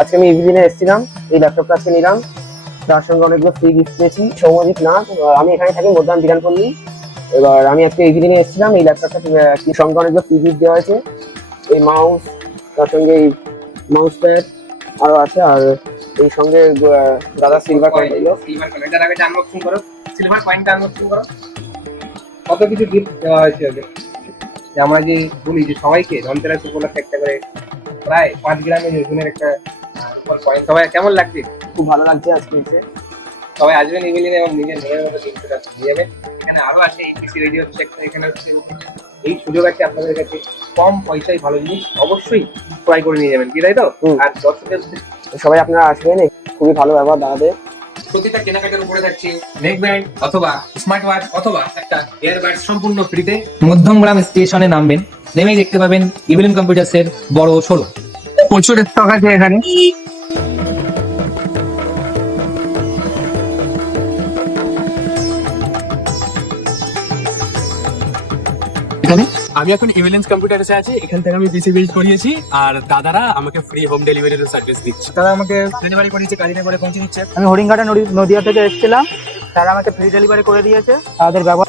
আজকে আমি ইভিনিংয়ে এসেছিলাম, এই ল্যাপটপটা আজকে নিলাম, তার সঙ্গে অনেকগুলো ফ্রি গিফট পেয়েছি। সৌম্যজিৎ নাথ, আমি এখানে থাকি মধ্যাহ্ন বিধানপল্লী। এবার আমি আজকে ইভিনিংয়ে এসেছিলাম, এই ল্যাপটপটা সঙ্গে অনেকগুলো ফ্রি গিফট দেওয়া হয়েছে। এই মাউস, তার সঙ্গে এই মাউস প্যাড আরো আছে, আর এই সঙ্গে দাদা সিলভার কয়েন দিল। সিলভার কয়েন, এটার আগে আনবক্সিং করো, সিলভার কয়েনটা আনবক্সিং করো। কত কিছু গিফট দেওয়া হয়েছে ওদের। আমরা যে বলি যে সবাইকে ধনতেরাস উপলক্ষে একটা করে প্রায় 5 গ্রামের ওজনের একটা কয়েন। সবাই কেমন লাগছে? খুব ভালো লাগছে আজকে এসে। সবাই আসবেন ইভিনিং এবং নিজের মনের মতো গিফটটা নিয়ে যাবেন। এখানে আরো আছে পিসি রেডিও সেকশন, এখানে হচ্ছে এই সুযোগ আছে আপনাদের কাছে, কম পয়সায় ভালো জিনিস অবশ্যই ক্রয় করে নিয়ে যাবেন, কি তাই তো? আর দর্শকদের সবাই আপনারা আসবেন, খুবই ভালো ব্যবহার দাদাদের। প্রতিটা কেনাকাটার উপরে থাকছে নেক ব্যান্ড অথবা স্মার্ট ওয়াচ অথবা একটা এয়ারবাড সম্পূর্ণ ফ্রিতে। মধ্যমগ্রাম স্টেশনে নামবেন, নেমেই দেখতে পাবেন ইভিলিন কম্পিউটার্স এর বড় শোরুম। প্রচুর স্টক আছে এখানে। আমি এখন ইভিলেন্স কম্পিউটারসে আছি, এখান থেকে আমি পিসি বিল্ড করিয়েছি আর দাদারা আমাকে ফ্রি হোম ডেলিভারির সার্ভিস দিচ্ছে। তারা আমাকে ডেলিভারি করেছে, গাড়িতে করে পৌঁছে দিচ্ছে। আমি হরিণঘাটা নদিয়া থেকে এসেছিলাম, তারা আমাকে ফ্রি ডেলিভারি করে দিয়েছে। তাদের ব্যবহার